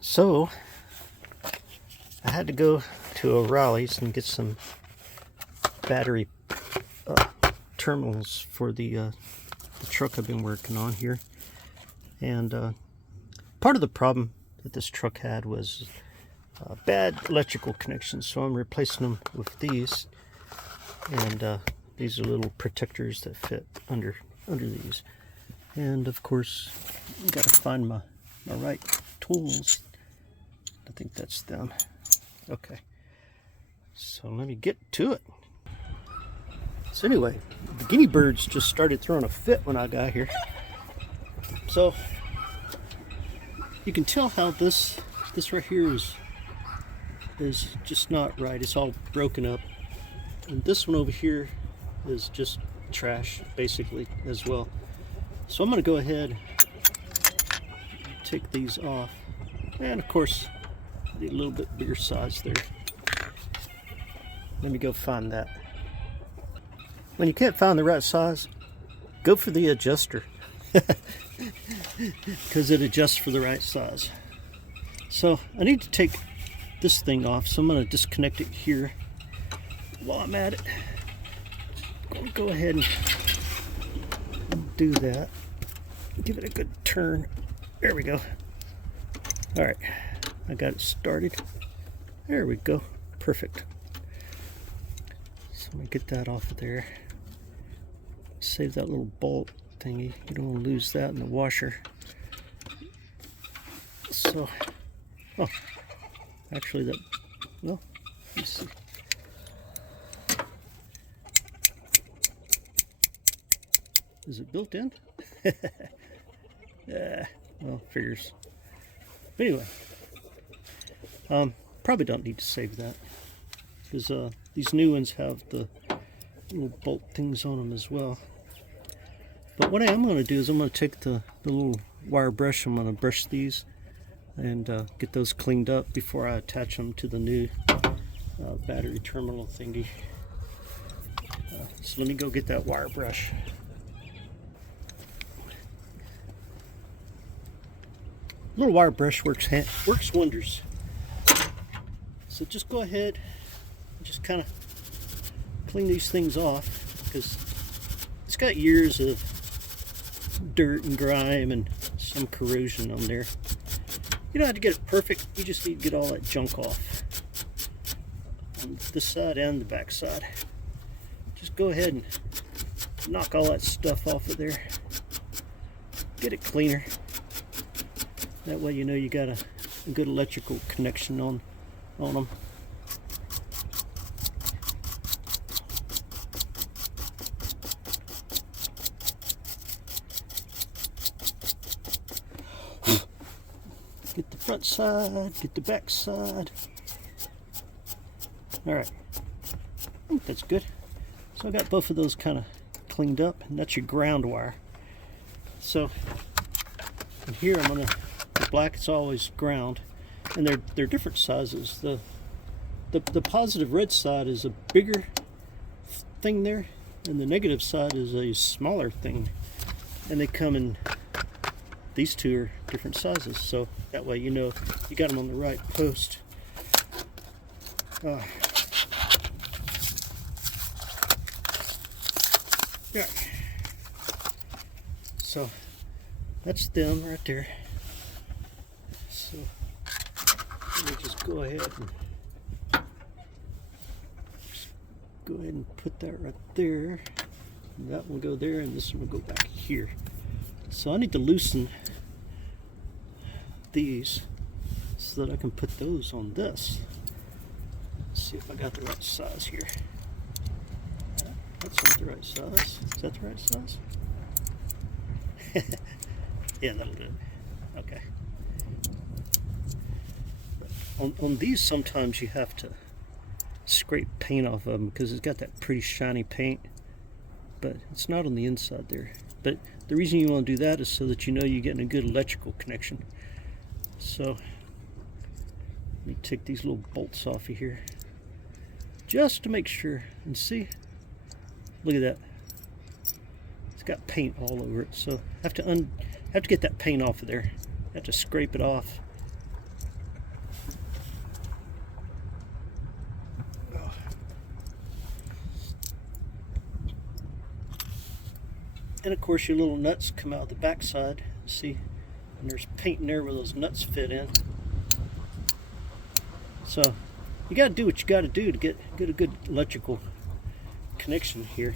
So I had to go to O'Reilly's and get some battery terminals for the truck I've been working on here. And part of the problem that this truck had was bad electrical connections, so I'm replacing them with these. And these are little protectors that fit under these. And of course, you gotta find my right tools. I think that's them. Okay, so let me get to it. So anyway, the guinea birds just started throwing a fit when I got here. So you can tell how this right here is just not right. It's all broken up, and this one over here is just trash basically as well. So I'm going to go ahead and take these off, and of course I need a little bit bigger size there. Let me go find that. When you can't find the right size, go for the adjuster because it adjusts for the right size. So I need to take this thing off, so I'm going to disconnect it here. While I'm at it, I'll go ahead and do that. Give it a good turn. There we go. All right, I got it started. There we go. Perfect. So I'm gonna get that off of there. Save that little bolt thingy. You don't want to lose that in the washer. So, oh, actually that, well, let's see. Is it built in? Yeah, well, figures. But anyway, probably don't need to save that because these new ones have the little bolt things on them as well. But what I am going to do is I'm going to take the little wire brush. I'm going to brush these and get those cleaned up before I attach them to the new battery terminal thingy. So let me go get that wire brush. Little wire brush works wonders. So just go ahead and just kind of clean these things off, because it's got years of dirt and grime and some corrosion on there. You don't have to get it perfect, you just need to get all that junk off on this side and the back side. Just go ahead and knock all that stuff off of there. Get it cleaner. That way you know you got a good electrical connection on them. Get the front side, get the back side. Alright, I think that's good. So I got both of those kind of cleaned up, and that's your ground wire. So in here I'm going to, the black is always ground, and they're different sizes. The positive red side is a bigger thing there, and the negative side is a smaller thing, and they come in, these two are different sizes, so that way you know you got them on the right post. Yeah. So that's them right there. So let me just go ahead and put that right there. And that will go there, and this one will go back here. So I need to loosen these so that I can put those on this. Let's see if I got the right size here. That's not the right size. Is that the right size? Yeah, that'll do it. Okay. On these, sometimes you have to scrape paint off of them because it's got that pretty shiny paint, but it's not on the inside there. But the reason you want to do that is so that you know you're getting a good electrical connection. So let me take these little bolts off of here just to make sure. And see, look at that. It's got paint all over it, so I have to get that paint off of there. I have to scrape it off And of course your little nuts come out the backside. See, and there's paint in there where those nuts fit in. So you got to do what you got to do to get a good electrical connection here.